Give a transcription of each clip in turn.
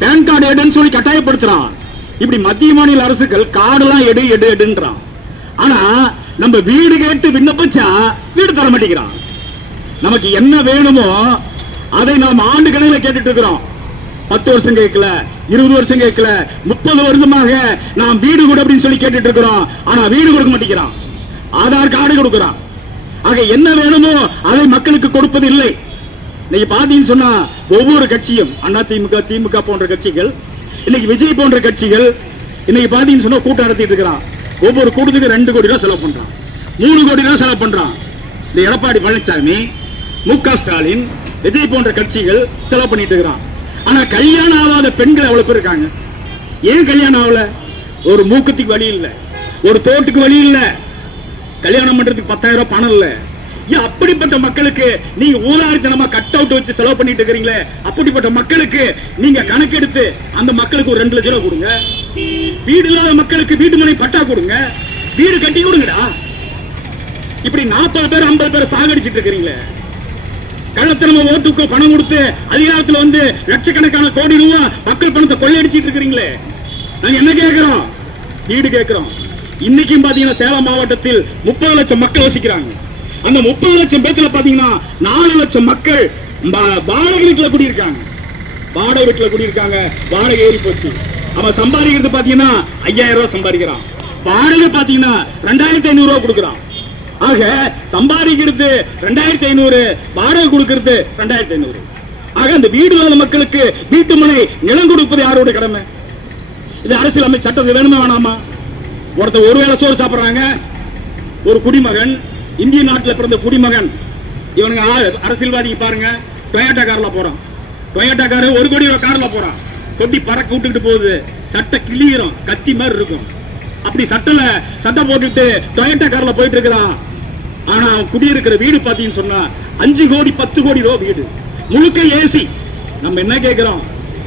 Pan card எடுன்னு சொல்லி கட்டாயப்படுத்துறான். இப்படி மத்திய மாநில அரசுகள் கார்டுலாம் எடு எடு எடுன்றான். ஆனா நம்ம வீடு கேட்டு விண்ணப்பிச்சா வீடு தர மாட்டேங்கிறான். நமக்கு என்ன வேணுமோ அதை நாம் ஆண்டு கணக்கில் கேட்டுட்டு இருக்கிறோம். பத்து வருஷம் கேட்கல இருபது வருஷம் கேட்கல முப்பது வருஷமாக நாம் வீடு கொடு அப்படின்னு சொல்லி கேட்டுட்டு இருக்கிறோம். ஆனா வீடு கொடுக்க மாட்டேங்கிறான். ஆதார் கார்டு கொடுக்கிறான். ஆக என்ன வேணுமோ அதை மக்களுக்கு கொடுப்பது இல்லை. இன்னைக்கு பாத்தீங்கன்னு சொன்னா ஒவ்வொரு கட்சியும் அண்ணா திமுக திமுக போன்ற கட்சிகள் இன்னைக்கு விஜய் போன்ற கட்சிகள் இன்னைக்கு பாத்தீங்கன்னு சொன்னா கூட்டம் நடத்திட்டு இருக்கிறான். ஒவ்வொரு கூட்டத்துக்கு ரெண்டு கோடி ரூபாய் செலவு பண்றான். மூணு கோடி ரூபாய் செலவு பண்றான். இந்த எடப்பாடி பழனிசாமி மு க ஸ்டாலின் விஜய் போன்ற கட்சிகள் செலவு பண்ணிட்டு இருக்கிறான். ஆனா கல்யாணம் ஆகாத பெண்கள் எவ்வளவு பேர் இருக்காங்க? ஏன் கல்யாணம் ஆகல? ஒரு மூக்கத்துக்கு வழி இல்லை. ஒரு தோட்டுக்கு வழி இல்லை. கல்யாணம் பண்றதுக்கு பத்தாயிரம் ரூபாய் பணம் இல்லை. அப்படிப்பட்ட மக்களுக்கு நீங்க ஊதாரித்தனமா கட் அவுட் வச்சு செலவு பண்ணிட்டு இருக்கிறீங்களே? அப்படிப்பட்ட மக்களுக்கு நீங்க கணக்கெடுத்து அந்த மக்களுக்கு ஒரு ரெண்டு லட்சம் ரூபாய் கொடுங்க. வீடு இல்லாத மக்களுக்கு வீட்டு மனை பட்டா கொடுங்க. வீடு கட்டி கொடுங்கடா. இப்படி நாற்பது பேர் ஐம்பது பேர் சாகடிச்சிட்டு இருக்கிறீங்களே. கள்ளத்தனமா ஓட்டுக்கு பணம் கொடுத்து அதிகாரத்துல வந்து லட்சக்கணக்கான கோடி ரூபாய் மக்கள் பணத்தை கொள்ளையடிச்சிட்டு இருக்கிறீங்களே. நாங்க என்ன கேட்கிறோம் வீடு கேட்கிறோம் இன்னைக்கும் பாத்தீங்கன்னா சேலம் மாவட்டத்தில் முப்பது லட்சம் மக்கள் வசிக்கிறாங்க. அந்த முப்பது லட்சம் பேத்துல பாத்தீங்கன்னா நாலு லட்சம் மக்கள் வாடகை வீட்டுல குடியிருக்காங்க. வாடகை வீட்டுல குடியிருக்காங்க. வாடகை ஏறி போச்சு. அவன் சம்பாதிக்கிறது பாத்தீங்கன்னா ஐயாயிரம் ரூபாய் சம்பாதிக்கிறான். வாடகை பாத்தீங்கன்னா ரெண்டாயிரத்தி ஐநூறு ரூபாய் கொடுக்குறான். ஆக சம்பாதிக்கிறது ரெண்டாயிரத்தி ஐநூறு வாடகை கொடுக்கிறது ரெண்டாயிரத்தி ஐநூறு. ஆக அந்த வீடு இல்லாத மக்களுக்கு வீட்டு மனை நிலம் கொடுப்பது யாரோட கடமை? இது அரசியல் அமைச்ச சட்டம் வேணுமா? வேணாமா ஒருத்தர் ஒருவேளை சோறு சாப்பிடுறாங்க ஒரு குடிமகன் இந்திய நாட்டில் பிறந்த குடிமகன். இவனுங்க அரசியல்வாதிக்கு பாருங்க. டொயோட்டா காரில் போகிறான் டொயோட்டா காரு ஒரு கோடி ரூபா காரில் போகிறான் கொட்டி பறக்க விட்டுக்கிட்டு போகுது. சட்டை கிளியிரும் கத்தி மாதிரி இருக்கும். அப்படி சட்டில் சட்டை போட்டுட்டு டொயோட்டா காரில் போயிட்டு இருக்கிறான் ஆனால் அவன் குடியிருக்கிற வீடு பார்த்தீங்கன்னு சொன்னா அஞ்சு கோடி பத்து கோடி ரூபா வீடு. முழுக்க ஏசி நம்ம என்ன கேட்குறோம்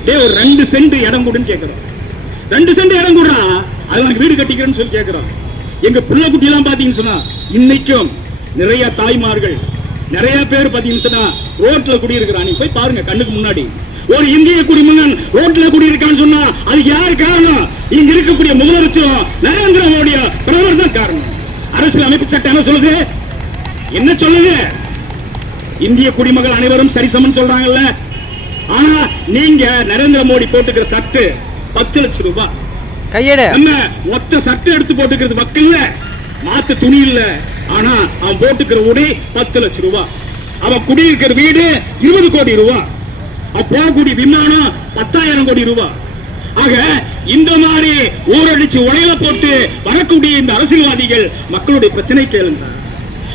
டேய் ஒரு ரெண்டு சென்ட் இடம் கொடுன்னு கேட்குறோம் ரெண்டு சென்ட் இடம் கொடுறான் அது எனக்கு வீடு கட்டிக்கிறேன்னு சொல்லி கேட்குறோம் எங்கள் பிள்ளை குட்டியெல்லாம் எல்லாம் சொன்னால் இன்னைக்கும் நிறைய தாய்மார்கள் நிறைய பேர் பாத்தீங்கன்னு ரோட்ல குடியிருக்கிறான் நீ போய் பாருங்க கண்ணுக்கு முன்னாடி. ஒரு இந்திய குடிமகன் ரோட்ல குடியிருக்கான்னு சொன்னா அதுக்கு யார் காரணம்? இங்க இருக்கக்கூடிய முதலமைச்சரும் நரேந்திர மோடியா பிரதமர் தான் காரணம். அரசியல் அமைப்பு சட்டம் என்ன சொல்லுது? என்ன சொல்லுது? இந்திய குடிமகள் அனைவரும் சரிசமன் சொல்றாங்கல்ல. ஆனா நீங்க நரேந்திர மோடி போட்டுக்கிற சட்டு பத்து லட்சம் ரூபாய். கையெடு. மொத்த சட்டை எடுத்து போட்டுக்கிறது வக்கு இல்ல மாத்து துணி இல்ல. ஆனா அவன் போட்டுக்கிற ஊடி பத்து லட்சம் ரூபாய் அவன் குடியிருக்கிற வீடு இருபது கோடி ரூபாய் அவன் போகக்கூடிய விமானம் பத்தாயிரம் கோடி ரூபாய் ஆக இந்த மாதிரி ஊரடிச்சு உலையில போட்டு வரக்கூடிய இந்த அரசியல்வாதிகள் மக்களுடைய பிரச்சனை கேளுங்க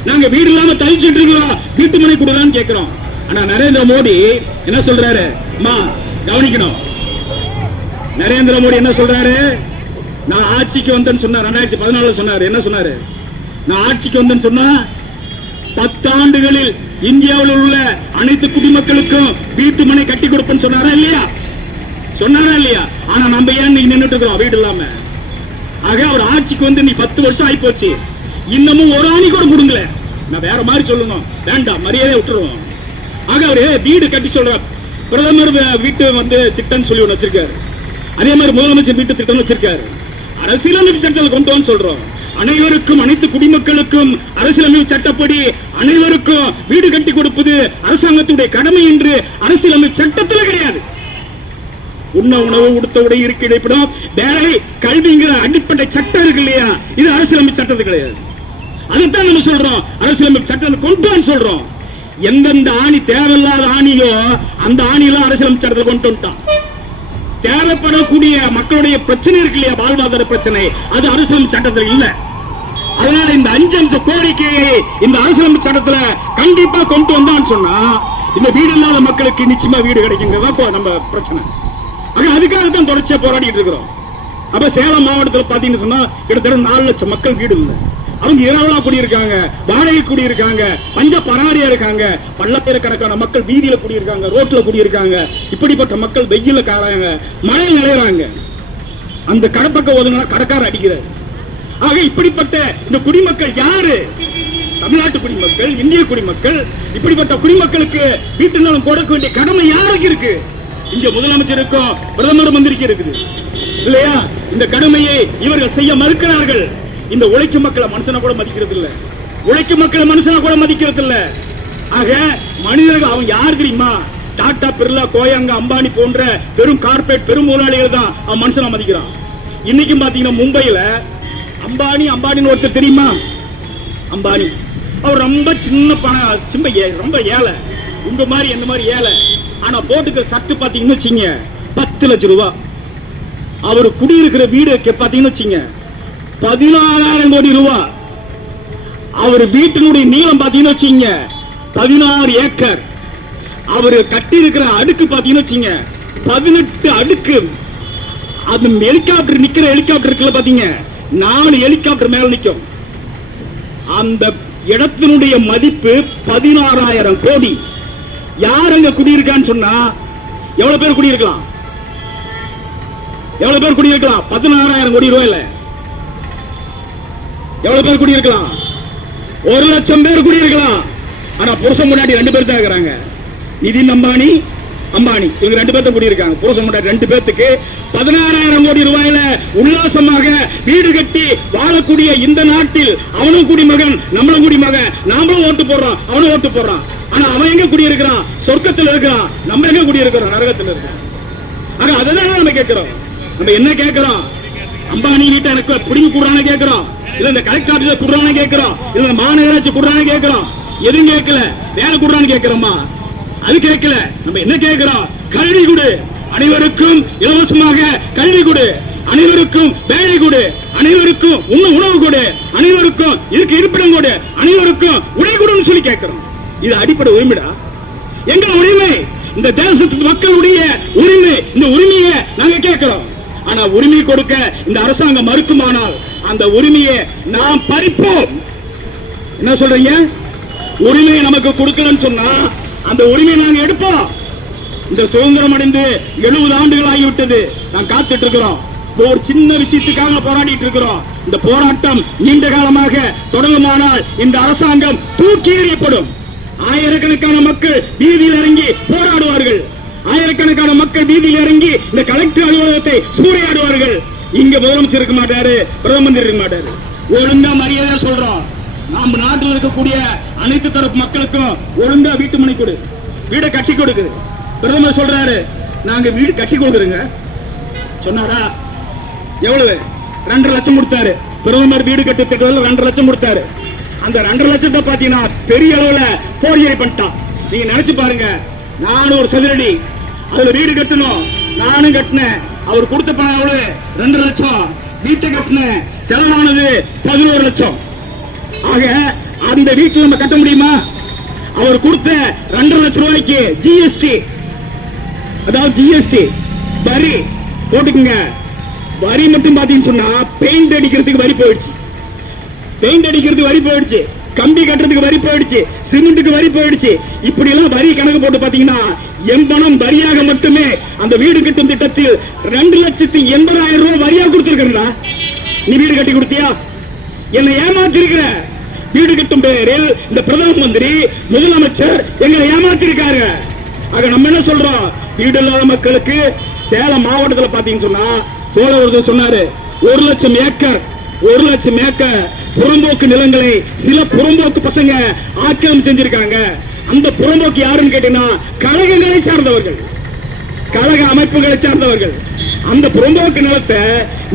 நாங்க வீடு இல்லாம தவிச்சிட்டு இருக்கிறோம். வீட்டு மனை கொடுதான்னு கேட்கிறோம். ஆனா நரேந்திர மோடி என்ன சொல்றாரு? அம்மா கவனிக்கணும். நரேந்திர மோடி என்ன சொல்றாரு? நான் ஆட்சிக்கு வந்தேன்னு சொன்னார். ரெண்டாயிரத்தி பதினாலுல சொன்னாரு. என்ன சொன்னாரு? நான் ஆட்சிக்கு வந்தேன்னு சொன்னா பத்தாண்டுகளில் இந்தியாவில் உள்ள அனைத்து குடிமக்களுக்கும் வீட்டு மனை கட்டி கொடுப்பேன்னு சொன்னாரா இல்லையா? சொன்னாரா இல்லையா? ஆனா நம்ம ஏன் நீ நின்னுட்டு இருக்கிறோம்? வீடு இல்லாம. ஆக அவர் ஆட்சிக்கு வந்து நீ பத்து வருஷம் ஆகி போச்சு இன்னமும் ஒரு ஆணி கூட கொடுங்கல நான் வேற மாதிரி சொல்லணும். வேண்டாம் மரியாதை விட்டுருவோம். ஆக அவரு வீடு கட்டி சொல்ற. பிரதமர் வீட்டு வந்து திட்டம் சொல்லி ஒன்று வச்சிருக்காரு. அதே மாதிரி முதலமைச்சர் வீட்டு திட்டம் வச்சிருக்காரு. அரசியலமைப்பு சட்டத்தில் கொண்டு வந்து சொல்றோம். அனைவருக்கும் அனைத்து குடிமக்களுக்கும் அரசியலமைப்பு சட்டப்படி அனைவருக்கும் வீடு கட்டி கொடுப்பது அரசாங்கத்துடைய கடமை என்று அரசியலமைப்பு சட்டத்தில் கிடையாது. உண்ண உணவு உடுத்த உடை இருக்க இடைப்படும். வேலை கல்விங்கிற அடிப்படை சட்டம் இருக்கு இல்லையா? இது அரசியலமைப்பு சட்டத்து கிடையாது. அதைத்தான் நம்ம சொல்றோம். அரசியலமைப்பு சட்டத்தை கொண்டு சொல்றோம். எந்தெந்த ஆணி தேவையில்லாத ஆணியோ அந்த ஆணியெல்லாம் அரசியலமைப்பு சட்டத்தில் கொண்டு வந்துட்டான். தேவைப்படக்கூடிய மக்களுடைய பிரச்சனை இருக்கு இல்லையா வாழ்வாதார பிரச்சனை அது அரசியலமைப்பு சட்டத்தில் இல்ல. அதனால இந்த அஞ்சு அம்ச கோரிக்கையை இந்த அரசியலமைப்பு சட்டத்துல கண்டிப்பா கொண்டு வந்தான்னு சொன்னா இந்த வீடு இல்லாத மக்களுக்கு நிச்சயமா வீடு கிடைக்குங்கிறதா நம்ம பிரச்சனை. ஆக அதுக்காக தான் தொடர்ச்சியா போராடிட்டு இருக்கிறோம். அப்ப சேலம் மாவட்டத்தில் பாத்தீங்கன்னு சொன்னா கிட்டத்தட்ட நாலு லட்சம் மக்கள் வீடு இல்லை. அவங்க இரவலா குடியிருக்காங்க வாடகை குடியிருக்காங்க பஞ்ச பராரியா இருக்காங்க. பல்லாயிரக்கணக்கான மக்கள் வீதியில குடியிருக்காங்க ரோட்ல குடியிருக்காங்க. இப்படிப்பட்ட மக்கள் வெயில காராங்க மழை நிலையறாங்க. அந்த கடப்பக்க ஒதுங்கினா கடக்கார அடிக்கிறார். ஆக இப்படிப்பட்ட இந்த குடிமக்கள் யாரு? தமிழ்நாட்டு குடிமக்கள் இந்திய குடிமக்கள். இப்படிப்பட்ட குடிமக்களுக்கு வீட்டு நலம் கொடுக்க வேண்டிய கடமை யாருக்கு இருக்கு? இங்க முதலமைச்சருக்கும் பிரதமர் மந்திரிக்கு இருக்குது. இல்லையா? இந்த கடுமையை இவர்கள் செய்ய மறுக்கிறார்கள். இந்த உழைக்கும் மக்களை மனுஷனை கூட மதிக்கிறது இல்ல உழைக்கும் மக்களை மனுஷனை கூட மதிக்கிறது இல்ல ஆக மனிதர்கள் அவன் யார் தெரியுமா? டாடா பிர்லா கோயங்க அம்பானி போன்ற பெரும் கார்பரேட் பெரும் முதலாளிகள் தான் அவன் மனுஷனை மதிக்கிறான். இன்னைக்கும் பாத்தீங்கன்னா மும்பையில அம்பானி அம்பானின்னு ஒருத்தர் தெரியுமா? அம்பானி. அவர் ரொம்ப சின்ன பணம் சிம்ப ரொம்ப ஏழை. உங்க மாதிரி என்ன மாதிரி ஏழை. ஆனா போட்டுக்கிற சட்டு பாத்தீங்கன்னு வச்சுங்க பத்து லட்சம் ரூபா. அவர் குடியிருக்கிற வீடு கே- பாத்தீங்கன்னு வச்சுங்க பதினாறாயிரம் கோடி ரூபாய் அவர் வீட்டினுடைய நீளம் பாத்தீங்கன்னு வச்சுங்க பதினாறு ஏக்கர். அவர் கட்டி இருக்கிற அடுக்கு பாத்தீங்கன்னு வச்சுங்க பதினெட்டு அடுக்கு. அது ஹெலிகாப்டர் நிக்கிற ஹெலிகாப்டர் இருக்குல்ல பாத்தீங்க நாலு ஹெலிகாப்டர் மேல நிக்கும். அந்த இடத்தினுடைய மதிப்பு பதினாறாயிரம் கோடி. யார் அங்க குடியிருக்கான்னு சொன்னா எவ்வளவு பேர் குடியிருக்கலாம்? எவ்வளவு பேர் குடியிருக்கலாம்? பதினாறாயிரம் கோடி ரூபாயில எவ்வளவு பேர் குடியிருக்கலாம்? ஒரு லட்சம் பேர் குடியிருக்கலாம். ஆனா புருஷன் முன்னாடி ரெண்டு பேர் தான் இருக்கிறாங்க. நிதின் அம்பானி அம்பானி. இவங்க ரெண்டு பேர்த்த குடியிருக்காங்க. புருஷன் முன்னாடி ரெண்டு பேர்த்துக்கு பதினாறாயிரம் கோடி ரூபாயில உல்லாசமாக வீடு கட்டி வாழக்கூடிய இந்த நாட்டில் அவனும் குடிமகன் நம்மளும் குடிமகன் நாமளும் ஓட்டு போடுறோம் அவனும் ஓட்டு போடுறான். ஆனா அவன் எங்க குடியிருக்கிறான்? சொர்க்கத்தில் இருக்கிறான். நம்ம எங்க குடியிருக்கிறோம்? நரகத்தில் இருக்கிறோம். ஆனா அதுதான் நம்ம கேட்கிறோம். நம்ம என்ன கேட்கிறோம்? அம்பானி வீட்டை எனக்கு பிடிங்கி கூடுறானு கேட்கிறோம் இல்ல இந்த கலெக்டர் ஆபீஸ் கூடுறானு கேட்கிறோம் இல்ல இந்த மாநகராட்சி கூடுறானு கேட்கிறோம் எதுவும் கேட்கல வேலை கூடான்னு கேட்கிறோமா அது கேட்கல நம்ம என்ன கேட்கிறோம் கல்வி கொடு அனைவருக்கும் இலவசமாக கல்வி கொடு அனைவருக்கும் வேலை கொடு அனைவருக்கும் உண்ண உணவு கொடு அனைவருக்கும் இருக்க இருப்பிடம் கொடு. அனைவருக்கும் உடை கொடுன்னு சொல்லி கேட்கிறோம் இது அடிப்படை உரிமைடா. எங்க உரிமை இந்த தேசத்து மக்களுடைய உரிமை இந்த உரிமையை நாங்க கேட்கிறோம் ஆனா உரிமை கொடுக்க இந்த அரசாங்கம் மறுக்குமானால் அந்த உரிமையை நாம் பறிப்போம். என்ன சொல்றீங்க? உரிமையை நமக்கு கொடுக்கணும்னு சொன்னா அந்த உரிமையை நாங்க எடுப்போம். இந்த சுதந்திரம் அடைந்து எழுபது ஆண்டுகள் ஆகிவிட்டது. நான் காத்துட்டு இருக்கிறோம். ஒரு சின்ன விஷயத்துக்காக போராடிட்டு இருக்கிறோம். இந்த போராட்டம் நீண்ட காலமாக தொடங்குமானால் இந்த அரசாங்கம் தூக்கி எறியப்படும். ஆயிரக்கணக்கான மக்கள் வீதியில் இறங்கி போராடுவார்கள். ஆயிரக்கணக்கான மக்கள் வீதியில் இறங்கி இந்த கலெக்டர் அலுவலகத்தை சூறையாடுவார்கள். இங்க முதலமைச்சர் இருக்க மாட்டாரு பிரதம மந்திரி இருக்க மாட்டாரு. ஒழுங்கா மரியாதை சொல்றோம். நம்ம நாட்டில் இருக்கக்கூடிய அனைத்து தரப்பு மக்களுக்கும் ஒழுங்கா வீட்டு மனை கொடு வீடை கட்டி கொடுக்குது பிரதமர் சொல்றாரு நாங்க வீடு கட்டி கொடுக்குறோங்க. சொன்னாரா? எவ்வளவு? ரெண்டரை லட்சம் கொடுத்தாரு. பிரதமர் வீடு கட்டி திட்டத்தில் ரெண்டரை லட்சம் கொடுத்தாரு. அந்த ரெண்டரை லட்சத்தை பாத்தீங்கன்னா பெரிய அளவுல போர்ஜரி பண்ணிட்டான். நீங்க நினைச்சு பாருங்க நானூறு சதுரடி அதுல வீடு கட்டணும். நானும் கட்டினேன். அவர் கொடுத்த பணம் எவ்வளவு? ரெண்டு லட்சம். வீட்டை கட்டினேன். செலவானது பதினோரு லட்சம். ஆக அந்த வீட்டில் நம்ம கட்ட முடியுமா? அவர் கொடுத்த ரெண்டரை லட்சம் ரூபாய்க்கு ஜிஎஸ்டி அதாவது ஜிஎஸ்டி வரி. போட்டுக்குங்க. வரி மட்டும் பாத்தீங்கன்னு சொன்னா பெயிண்ட் அடிக்கிறதுக்கு வரி போயிடுச்சு. பெயிண்ட் அடிக்கிறதுக்கு வரி போயிடுச்சு. கம்பி கட்டுறதுக்கு வரி போயிடுச்சு சிமெண்ட்டுக்கு வரி போயிடுச்சு. இப்படி எல்லாம் வரி கணக்கு போட்டு பாத்தீங்கன்னா எம்பணம் வரியாக மட்டுமே அந்த வீடு கட்டும் திட்டத்தில் ரெண்டு லட்சத்தி எண்பதாயிரம் ரூபாய் வரியா கொடுத்துருக்கா நீ வீடு கட்டி கொடுத்தியா? என்னை ஏமாத்திருக்கிற. வீடு கட்டும் பேரில் இந்த பிரதம மந்திரி முதலமைச்சர் எங்களை ஏமாத்திருக்காரு. ஆக நம்ம என்ன சொல்றோம்? வீடு இல்லாத மக்களுக்கு சேலம் மாவட்டத்துல பாத்தீங்கன்னு சொன்னா தோழர் சொன்னாரு ஒரு லட்சம் ஏக்கர் ஒரு லட்சம் ஏக்கர் புறம்போக்கு நிலங்களை சில புறம்போக்கு பசங்க ஆக்கிரமி செஞ்சிருக்காங்க. அந்த புறம்போக்கு யாருன்னு கேட்டீங்கன்னா கழகங்களை சார்ந்தவர்கள். கழக அமைப்புகளை சார்ந்தவர்கள். அந்த புறம்போக்கு நிலத்தை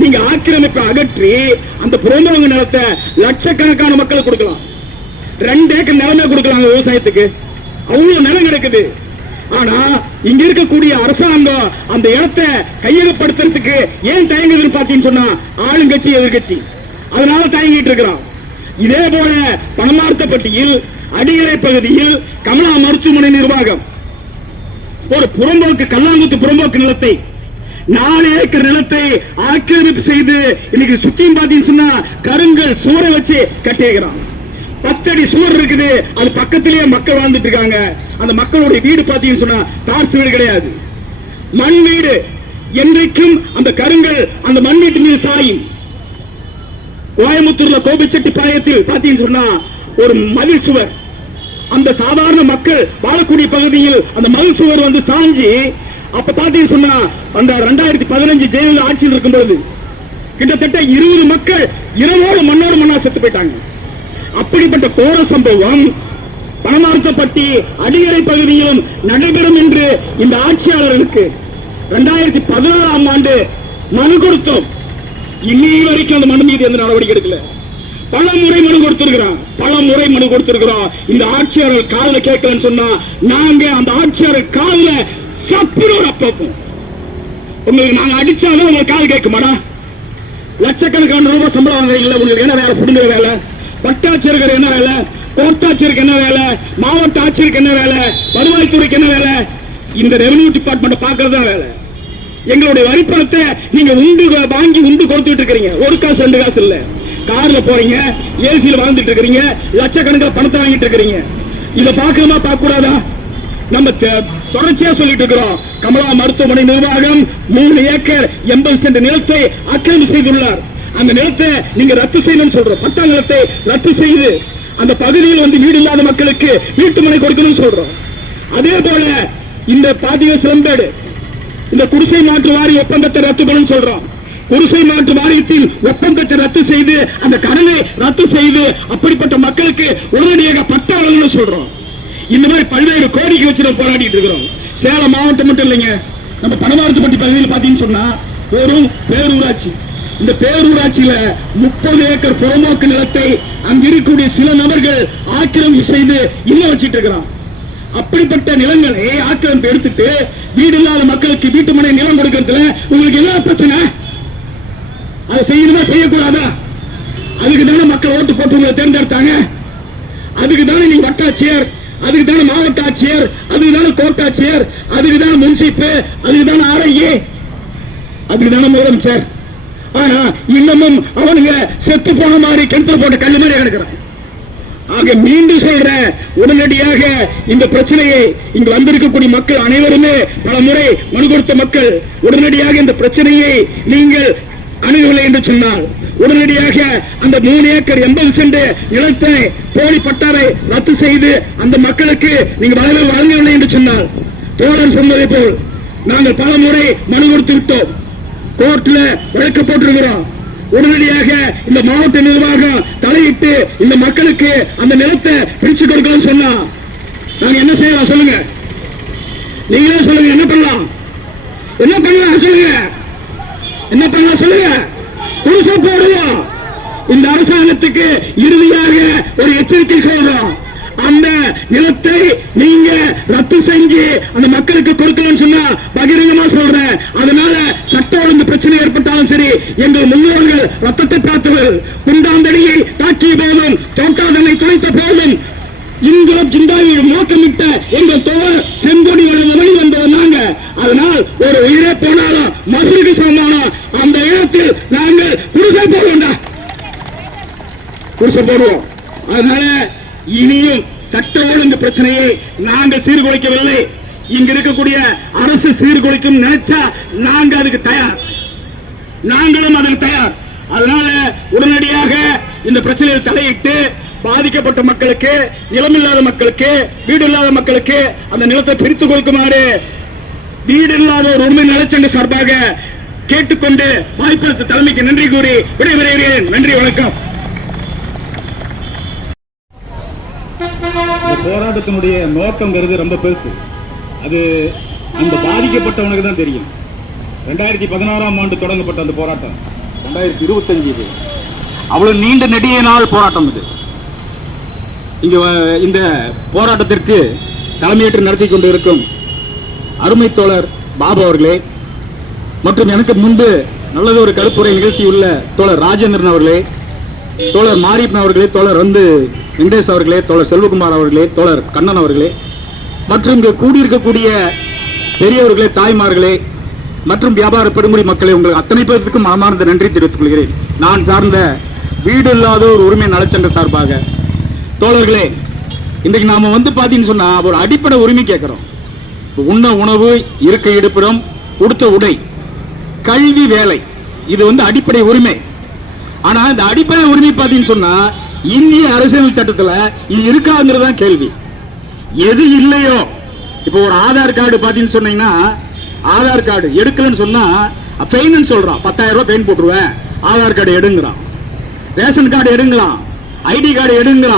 நீங்க ஆக்கிரமிப்பை அகற்றி அந்த புறம்போக்கு நிலத்தை லட்சக்கணக்கான மக்கள் கொடுக்கலாம். ரெண்டு ஏக்கர் நிலமே கொடுக்கலாம் விவசாயத்துக்கு. அவ்வளவு நிலம் கிடைக்குது. ஆனா இங்க இருக்கக்கூடிய அரசாங்கம் அந்த இடத்தை கையகப்படுத்துறதுக்கு ஏன் தயங்குதுன்னு பாத்தீங்கன்னு சொன்னா ஆளுங்கட்சி எதிர்கட்சி. அதனால தயங்கிட்டு இருக்கிறான் இதே போல பணமார்த்தப்பட்டியில் அடிகளை பகுதியில் கமலா மருத்துவமனை நிர்வாகம். ஒரு புறம்போக்கு கல்லாங்குத்து புறம்போக்கு நிலத்தை நாலு ஏக்கர் நிலத்தை ஆக்கிரமிப்பு செய்து இன்னைக்கு சுத்தியும் பாத்தீங்கன்னு சொன்னா கருங்கல் சுவரை வச்சு கட்டியிருக்கிறான். பத்தடி சுவர் இருக்குது அது பக்கத்திலேயே மக்கள் வாழ்ந்துட்டு இருக்காங்க. அந்த மக்களுடைய வீடு பாத்தீங்கன்னு சொன்னா தார்சு வீடு கிடையாது. மண் வீடு என்றைக்கும் அந்த கருங்கல் அந்த மண் வீட்டு மீது சாயும். கோயம்புத்தூர்ல கோபிச்செட்டி பாளையத்தில் பாத்தீங்கன்னு சொன்னா ஒரு மதில் சுவர். அந்த சாதாரண மக்கள் வாழக்கூடிய பகுதியில் அந்த மதில் சுவர் வந்து சாஞ்சி அப்ப பாத்தீங்கன்னு சொன்னா அந்த ரெண்டாயிரத்தி பதினஞ்சு ஜெயலலிதா ஆட்சியில் இருக்கும் பொழுது கிட்டத்தட்ட இருபது மக்கள் இரவோடு மண்ணோடு மண்ணா செத்து போயிட்டாங்க. அப்படிப்பட்ட கோர சம்பவம் பணமார்க்கப்பட்டி அடியறை பகுதியிலும் நடைபெறும் என்று இந்த ஆட்சியாளர்களுக்கு இரண்டாயிரத்தி பதினாறாம் ஆண்டு மனு கொடுத்தோம். இன்னி வரைக்கும் அந்த மனு மீது எந்த நடவடிக்கை எடுக்கல. பல முறை மனு கொடுத்திருக்கிறான். பல முறை மனு கொடுத்திருக்கிறோம் இந்த ஆட்சியாளர் காதல கேட்கலன்னு சொன்னா நாங்க அந்த ஆட்சியாளர் காதல சப்புன்னு பார்ப்போம் அப்பப்போம் உங்களுக்கு நாங்க அடிச்சாலும் உங்களுக்கு காது கேட்குமாடா லட்சக்கணக்கான ரூபாய் சம்பளம் இல்லை உங்களுக்கு என்ன வேலை? புடுங்குற வேலை. பட்டாட்சியருக்கு என்ன வேலை? கோட்டாட்சியருக்கு என்ன வேலை? மாவட்ட ஆட்சியருக்கு என்ன வேலை? வருவாய்த்துறைக்கு என்ன வேலை? இந்த ரெவன்யூ டிபார்ட்மெண்ட் பாக்குறது தான் வேலை. எங்களுடைய வரிப்பணத்தை நீங்க உண்டு வாங்கி உண்டு கொடுத்துட்டு இருக்கிறீங்க ஒரு காசு ரெண்டு காசு இல்ல. கார்ல போறீங்க ஏசியில வாழ்ந்துட்டு இருக்கிறீங்க லட்சக்கணக்கில் பணத்தை வாங்கிட்டு இருக்கிறீங்க இத பார்க்கணுமா பார்க்க கூடாதா நம்ம தொடர்ச்சியா சொல்லிட்டு இருக்கிறோம் கமலா மருத்துவமனை நிர்வாகம் மூணு ஏக்கர் எண்பது சென்ட் நிலத்தை அக்கிரமி செய்துள்ளார். அந்த நிலத்தை நீங்க ரத்து செய்யணும்னு சொல்றோம். பட்டா நிலத்தை ரத்து செய்து அந்த பகுதியில் வந்து வீடு இல்லாத மக்களுக்கு வீட்டு மனை கொடுக்கணும்னு சொல்றோம். அதே போல இந்த பாதிய சிலம்பேடு இந்த குடிசை மாற்று வாரி ஒப்பந்தத்தை ரத்து பண்ணு சொல்றோம் குடிசை மாற்று வாரியத்தில் ஒப்பந்தத்தை ரத்து செய்து அந்த கடனை ரத்து செய்து அப்படிப்பட்ட மக்களுக்கு உடனடியாக பட்டா வழங்கணும்னு சொல்றோம் இந்த மாதிரி பல்வேறு கோரிக்கை வச்சு நம்ம போராடிட்டு இருக்கிறோம். சேலம் மாவட்டம் மட்டும் இல்லைங்க. நம்ம பனவாரத்துப்பட்டி பகுதியில் பாத்தீங்கன்னு சொன்னா ஒரு பேரூராட்சி. இந்த பேரூராட்சியில முப்பது ஏக்கர் புறம்போக்கு நிலத்தை அங்க இருக்கக்கூடிய சில நபர்கள் ஆக்கிரமிப்பு செய்து இல்ல வச்சிட்டு இருக்கிறான். அப்படிப்பட்ட நிலங்களை ஆக்கிரமிப்பு எடுத்துட்டு வீடு இல்லாத மக்களுக்கு வீட்டு மனை நிலம் கொடுக்கறதுல உங்களுக்கு என்ன பிரச்சனை? அதை செய்யணுமா செய்யக்கூடாதா? அதுக்கு தானே மக்கள் ஓட்டு போட்டு உங்களை தேர்ந்தெடுத்தாங்க. அதுக்கு தானே நீங்க வட்டாட்சியர் அதுக்கு தானே மாவட்ட ஆட்சியர் அதுக்கு தானே கோட்டாட்சியர் அதுக்கு தானே முன்சிப்பு அதுக்கு தானே ஆரோக்கிய அதுக்கு தானே முதலமைச்சர். ஆனா இன்னமும் அவனுங்க செத்து போன மாதிரி கிணத்துல போட்ட கல் மாதிரி கிடக்குறான். ஆக மீண்டும் சொல்றேன் உடனடியாக இந்த பிரச்சனையை இங்கு வந்திருக்கக்கூடிய மக்கள் அனைவருமே பல முறை மனு கொடுத்த மக்கள் உடனடியாக இந்த பிரச்சனையை நீங்கள் அணுகவில்லை என்று சொன்னால் உடனடியாக அந்த மூணு ஏக்கர் எண்பது சென்ட் நிலத்தை போலி பட்டாரை ரத்து செய்து அந்த மக்களுக்கு நீங்க வழங்க வழங்கவில்லை என்று சொன்னால் தோழன் சொன்னதை போல் நாங்கள் பல முறை மனு கொடுத்து விட்டோம் கோர்ட்ல வழக்கு போட்டிருக்கிறோம். உடனடியாக இந்த மாவட்ட நிர்வாகம் தலையிட்டு இந்த மக்களுக்கு அந்த நிலத்தை பிரிச்சு கொடுக்கணும்னு சொன்னா நாங்க என்ன செய்யலாம் சொல்லுங்க? நீங்களே சொல்லுங்க என்ன பண்ணலாம்? என்ன பண்ணலாம் சொல்லுங்க? என்ன பண்ணலாம் சொல்லுங்க? குடிசை போடுவோம். இந்த அரசாங்கத்துக்கு இறுதியாக ஒரு எச்சரிக்கை சொல்றோம் அந்த நிலத்தை நீங்க ரத்து செஞ்சு அந்த மக்களுக்கு கொடுக்கணும்னு சொன்னா பகிரங்கமா சொல்றேன். அதனால சட்ட ஒழுங்கு பிரச்சனை ஏற்பட்டாலும் சரி எங்கள் முன்னோர்கள் ரத்தத்தை பார்த்தவர் குண்டாந்தடியை தாக்கிய போதும் தோட்டாதனை துளைத்த போதும் இந்தோ ஜிந்தாவில் நோக்கமிட்ட எங்கள் தோழர் செங்கொடி வழி வந்தவர் நாங்க. அதனால் ஒரு உயிரே போனாலும் மசூருக்கு சமமானோம் அந்த இடத்தில் நாங்கள் குடிசை போடுவோம்டா. குடிசை போடுவோம். அதனால இனியும் சட்ட ஒழுங்கு பிரச்சனையை நாங்கள் சீர்குலைக்கவில்லை. இங்க இருக்கக்கூடிய அரசு சீர்குலைக்கும் நினைச்சா நாங்க அதுக்கு தயார். நாங்களும் அதுக்கு தயார். அதனால உடனடியாக இந்த பிரச்சனையில் தலையிட்டு பாதிக்கப்பட்ட மக்களுக்கு நிலமில்லாத மக்களுக்கு வீடு இல்லாத மக்களுக்கு அந்த நிலத்தை பிரித்து கொடுக்குமாறு வீடு இல்லாத ஒரு உண்மை நலச்சங்க சார்பாக கேட்டுக்கொண்டு வாய்ப்பளித்த தலைமைக்கு நன்றி கூறி விடைபெறுகிறேன். நன்றி வணக்கம் இந்த போராட்டத்தினுடைய நோக்கங்கிறது ரொம்ப பெருசு. அது அந்த பாதிக்கப்பட்டவனுக்கு தான் தெரியும். ரெண்டாயிரத்தி பதினாறாம் ஆண்டு தொடங்கப்பட்ட அந்த போராட்டம். ரெண்டாயிரத்தி இருபத்தஞ்சு இது. அவ்வளவு நீண்ட நெடிய நாள் போராட்டம் இது. இங்க வ- இந்த போராட்டத்திற்கு தலைமையேற்று நடத்தி கொண்டிருக்கும் அருமை தோழர் பாபு அவர்களே மற்றும் எனக்கு முன்பு நல்லது ஒரு கருப்புரை நிகழ்த்தியுள்ள தோழர் ராஜேந்திரன் அவர்களே தோழர் மாரியப்பன் அவர்களே தோழர் வந்து வெங்கடேஷ் அவர்களே தோழர் செல்வகுமார் அவர்களே தோழர் கண்ணன் அவர்களே மற்றும் இங்கு கூடியிருக்கக்கூடிய பெரியவர்களே தாய்மார்களே மற்றும் வியாபார பெருமுடி மக்களை உங்கள் அத்தனை பேருக்கும் மனமார்ந்த நன்றி தெரிவித்துக் கொள்கிறேன். நான் சார்ந்த வீடு இல்லாத ஒரு உரிமை நலச்சங்க சார்பாக. தோழர்களே இன்றைக்கு நாம் வந்து பார்த்தீங்கன்னு சொன்னால் ஒரு அடிப்படை உரிமை கேட்குறோம். உண்ண உணவு இருக்க இருப்பிடம் உடுத்த உடை கல்வி வேலை இது வந்து அடிப்படை உரிமை. ஆனால் இந்த அடிப்படை உரிமை பார்த்தீங்கன்னு சொன்னால் இந்திய அரசியல் சட்டத்தில் இது இருக்காங்கிறது தான் கேள்வி. எது இல்லையோ இப்போ ஒரு ஆதார் கார்டு பார்த்தீங்கன்னு சொன்னீங்கன்னா ஆதார் கார்டு எடுக்கலன்னு சொன்னா பெயின்னு சொல்றான். பத்தாயிரம் ரூபாய் பெயின் போட்டுருவேன். ஆதார் கார்டு எடுங்கிறான். ரேஷன் கார்டு எடுங்களாம். ID card எடுங்களாம்